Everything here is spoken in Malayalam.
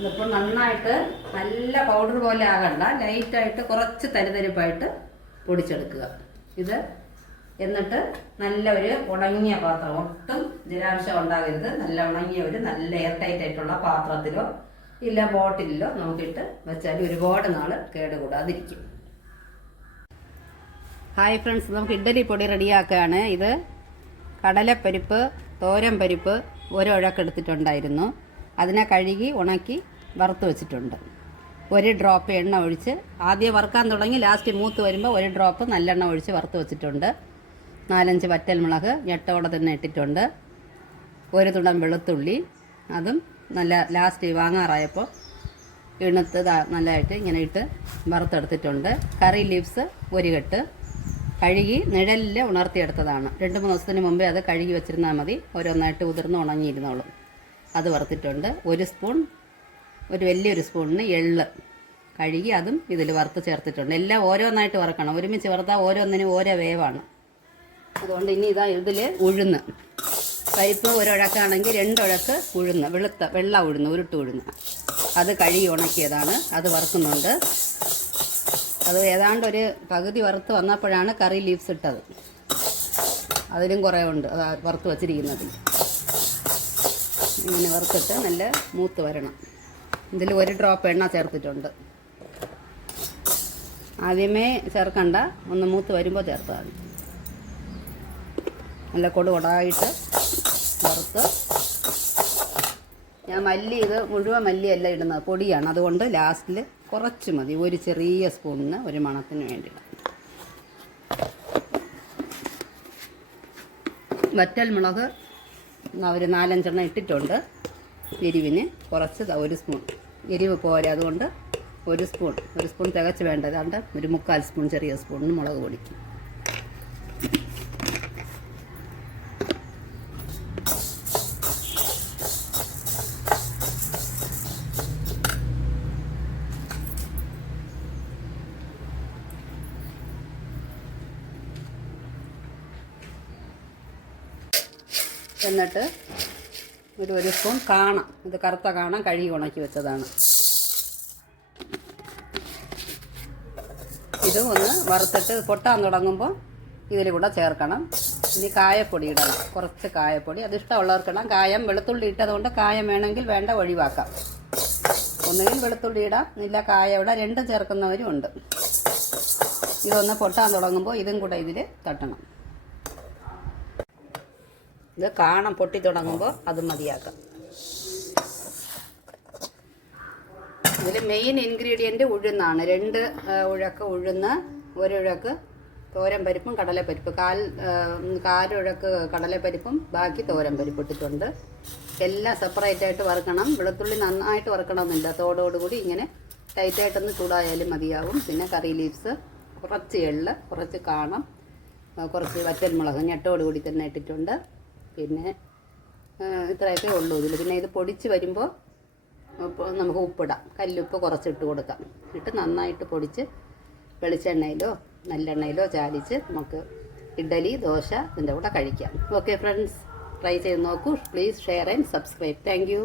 ഇതിപ്പോൾ നന്നായിട്ട് നല്ല പൗഡർ പോലെ ആകണ്ട, ലൈറ്റായിട്ട് കുറച്ച് തരിതരിപ്പായിട്ട് പൊടിച്ചെടുക്കുക ഇത്. എന്നിട്ട് നല്ല ഒരു ഉണങ്ങിയ പാത്രം, ഒട്ടും ജലാംശം ഉണ്ടാകരുത്, നല്ല ഉണങ്ങിയ ഒരു നല്ല എയർ ടൈറ്റ് ആയിട്ടുള്ള പാത്രത്തിലോ ഇല്ല ബോട്ടിലോ നോക്കിയിട്ട് വെച്ചാൽ ഒരുപാട് നാൾ കേടുകൂടാതിരിക്കും. ഹായ് ഫ്രണ്ട്സ്, നമുക്ക് ഇഡ്ഡലി പൊടി റെഡിയാക്കുകയാണ്. ഇത് കടലപ്പരിപ്പ്, തോരൻ പരിപ്പ് ഒരൊഴക്കെടുത്തിട്ടുണ്ടായിരുന്നു. അതിനെ കഴുകി ഉണക്കി വറുത്ത് വെച്ചിട്ടുണ്ട്. ഒരു ഡ്രോപ്പ് എണ്ണ ഒഴിച്ച് ആദ്യം വറുക്കാൻ തുടങ്ങി, ലാസ്റ്റ് മൂത്ത് വരുമ്പോൾ ഒരു ഡ്രോപ്പ് നല്ലെണ്ണ ഒഴിച്ച് വറുത്ത് വെച്ചിട്ടുണ്ട്. 4-5 വറ്റൽമുളക് ഞെട്ടോടെ തന്നെ ഇട്ടിട്ടുണ്ട്. ഒരു തുടം വെളുത്തുള്ളി, അതും നല്ല ലാസ്റ്റ് വാങ്ങാറായപ്പോൾ ഇണത്ത് നല്ലതായിട്ട് ഇങ്ങനെ ഇട്ട് വറുത്തെടുത്തിട്ടുണ്ട്. കറി ലീവ്സ് ഒരു കെട്ട് കഴുകി നിഴലിൽ ഉണർത്തിയെടുത്തതാണ്. 2-3 ദിവസത്തിന് മുമ്പേ അത് കഴുകി വെച്ചിരുന്നാൽ മതി, ഓരോന്നായിട്ട് ഉതിർന്ന് ഉണങ്ങിയിരുന്നോളും. അത് വറുത്തിട്ടുണ്ട്. ഒരു വലിയൊരു സ്പൂണിന് എള്ള് കഴുകി അതും ഇതിൽ വറുത്ത് ചേർത്തിട്ടുണ്ട്. എല്ലാം ഓരോന്നായിട്ട് വറുക്കണം, ഒരുമിച്ച് വറുത്താൽ ഓരോന്നിനും ഓരോ വേവാണ്. അതുകൊണ്ട് ഇനി ഇതിൽ ഉഴുന്ന്, പരിപ്പ് ഒരൊഴക്കാണെങ്കിൽ 2 ഉഴക്ക് ഉഴുന്ന്, വെള്ള ഉഴുന്ന്, ഉരുട്ട് ഉഴുന്ന്, അത് കഴുകി ഉണക്കിയതാണ്. അത് വറുക്കുന്നുണ്ട്. അത് ഏതാണ്ട് ഒരു പകുതി വറുത്ത് വന്നപ്പോഴാണ് കറി ലീവ്സ് ഇട്ടത്. അതിലും കുറേ ഉണ്ട് അത് വറുത്ത് വച്ചിരിക്കുന്നതിൽ. ഇങ്ങനെ വറുത്തിട്ട് നല്ല മൂത്ത് വരണം. ഇതിൽ ഒരു ഡ്രോപ്പ് എണ്ണ ചേർത്തിട്ടുണ്ട്. ആദ്യമേ ചേർക്കണ്ട, ഒന്ന് മൂത്ത് വരുമ്പോൾ ചേർത്താൽ മതി. നല്ല കൊടുകൊടായിട്ട് വറുത്ത്. ഞാൻ ഇത് മുഴുവൻ മല്ലിയല്ല ഇടുന്നത്, പൊടിയാണ്. അതുകൊണ്ട് ലാസ്റ്റിൽ കുറച്ച് മതി, ഒരു ചെറിയ സ്പൂണിന് ഒരു മണത്തിന് വേണ്ടിയിട്ട്. വറ്റൽമുളക് ഒരു 4-5 ഇട്ടിട്ടുണ്ട്. എരിവിന് കുറച്ച് ഒരു സ്പൂൺ, എരിവ് പോരെ, അതുകൊണ്ട് ഒരു സ്പൂൺ തികച്ച് വേണ്ടത്. അതുകൊണ്ട് ഒരു 3/4 സ്പൂൺ ചെറിയ സ്പൂണിന് മുളക് പൊടി. എന്നിട്ട് ഒരു സ്പൂൺ കാണം, ഇത് കറുത്ത കാണം കഴുകി ഉണക്കി വെച്ചതാണ്. ഇത് ഒന്ന് വറുത്തിട്ട് പൊട്ടാൻ തുടങ്ങുമ്പോൾ ഇതിൽ കൂടെ ചേർക്കണം. ഇനി കായപ്പൊടി ഇടണം, കുറച്ച് കായപ്പൊടി. അത് ഇഷ്ടമുള്ളവർക്കിടാം. കായം വെളുത്തുള്ളി ഇട്ടതുകൊണ്ട് കായം വേണമെങ്കിൽ വേണ്ട ഒഴിവാക്കാം. ഒന്നുകിൽ വെളുത്തുള്ളി ഇടാം, ഇല്ല കായ ഇടാം, രണ്ടും ചേർക്കുന്നവരും ഉണ്ട്. ഇതൊന്ന് പൊട്ടാൻ തുടങ്ങുമ്പോൾ ഇതും കൂടെ ഇതിൽ തട്ടണം. ഇത് കാണം പൊട്ടി തുടങ്ങുമ്പോൾ അത് മതിയാക്കാം. ഇതിൽ മെയിൻ ഇൻഗ്രീഡിയൻറ്റ് ഉഴുന്നാണ്. 2 ഉഴക്ക് ഉഴുന്ന്, 1 ഉഴക്ക് തോരൻ പരിപ്പും കടലപ്പരിപ്പ്, കാലുഴക്ക് കടലപ്പരിപ്പും ബാക്കി തോരൻ പരിപ്പ് ഇട്ടിട്ടുണ്ട്. എല്ലാം സെപ്പറേറ്റ് ആയിട്ട് വറുക്കണം. വെളുത്തുള്ളി നന്നായിട്ട് വറുക്കണമെന്നില്ല, തോടോടുകൂടി ഇങ്ങനെ ടൈറ്റായിട്ടൊന്ന് ചൂടായാലും മതിയാവും. പിന്നെ കറി ലീവ്സ്, കുറച്ച് എള്ള്, കുറച്ച് കാണം, കുറച്ച് വറ്റൽമുളക് ഞെട്ടോടുകൂടി തന്നെ ഇട്ടിട്ടുണ്ട്. പിന്നെ ഇത്രയൊക്കെ ഉള്ളൂ ഇതിൽ. പിന്നെ ഇത് പൊടിച്ച് വരുമ്പോൾ നമുക്ക് ഉപ്പിടാം, കല്ലുപ്പ് കുറച്ചിട്ട് കൊടുക്കാം. ഇട്ട് നന്നായിട്ട് പൊടിച്ച് വെളിച്ചെണ്ണയിലോ നല്ലെണ്ണയിലോ ചാലിച്ച് നമുക്ക് ഇഡ്ഡലി, ദോശ ഇതിൻ്റെ കൂടെ കഴിക്കാം. ഓക്കെ ഫ്രണ്ട്സ്, ട്രൈ ചെയ്ത് നോക്കൂ. Please share and subscribe. Thank you.